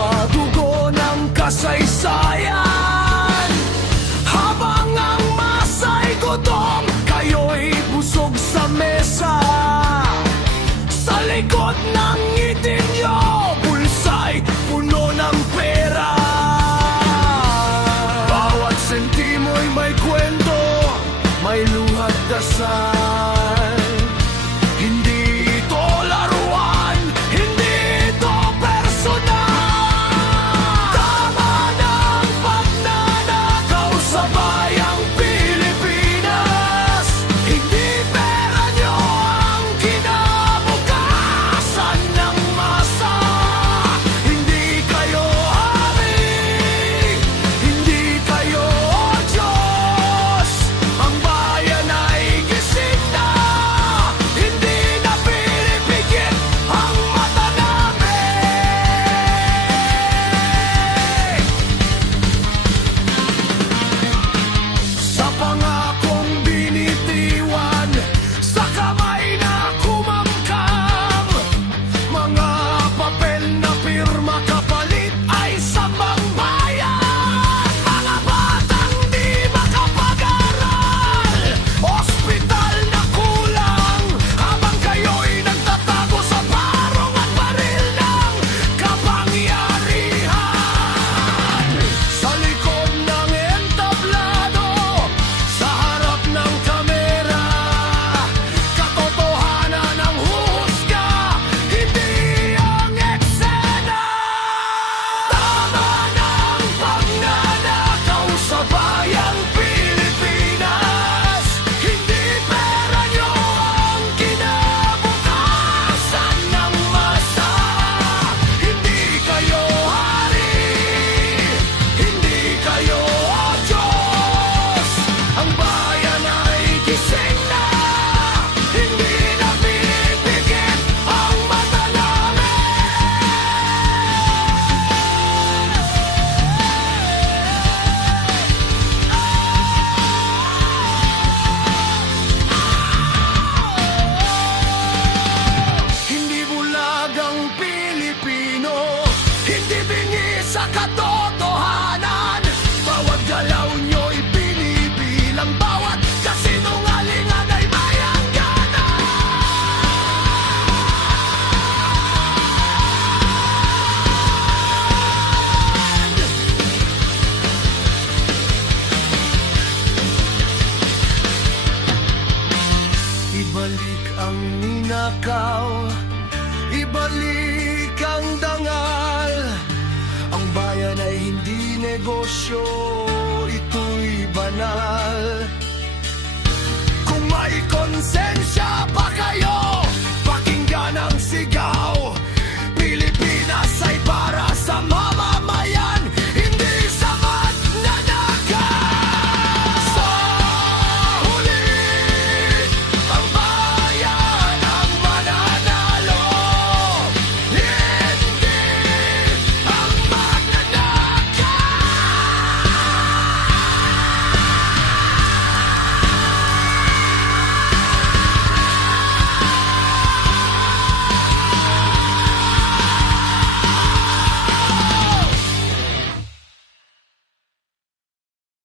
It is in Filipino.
madugo ng kasaysayan. Habang ang masa'y gutom, kayo'y busog sa mesa. Sa likod ng ngiti nyo, bulsa'y puno ng pera. Bawat sentimo'y may kwento, may luhat dasal. Hindi ito laruan, hindi ito personal. Tama na ang pagnanakaw sa bayang Pilipinas. Hindi pera nyo ang kinabukasan ng masa. Hindi kayo hari, hindi kayo Diyos. Ang bayan ay gising na, hindi na pinipigil ang mata namin. Sa pangakong binitiwan, sa kamay na kumamkam, mga papel na pirma kapalit ay sambang bayan. Mga batang di makapag-aral, ospital na kulang, habang kayo'y nagtatago sa parong at baril ng kapangyarihan. Sa likod ng entablado, sa harap ng kamera, katotohanan ang huhusga, hindi ang eksena. Tama na ang pagnanakaw sa bayang Pilipinas. Hindi pera nyo ang kinabukasan ng masa. Hindi kayo hari, hindi kayo Diyos. Ang bayan ay gising na, hindi na pinipigil ang mata namin. Hindi bulag ang Pilipino, hindi bingi sa katotohanan. Bawat galaw nyo'y binibilang, bawat kasinungalingan ay may hangganan. Ibalik ang ninakaw, ibalik ang dangal. Ang bayan ay hindi negosyo, ito'y banal. Kung may konsensya pa kayo,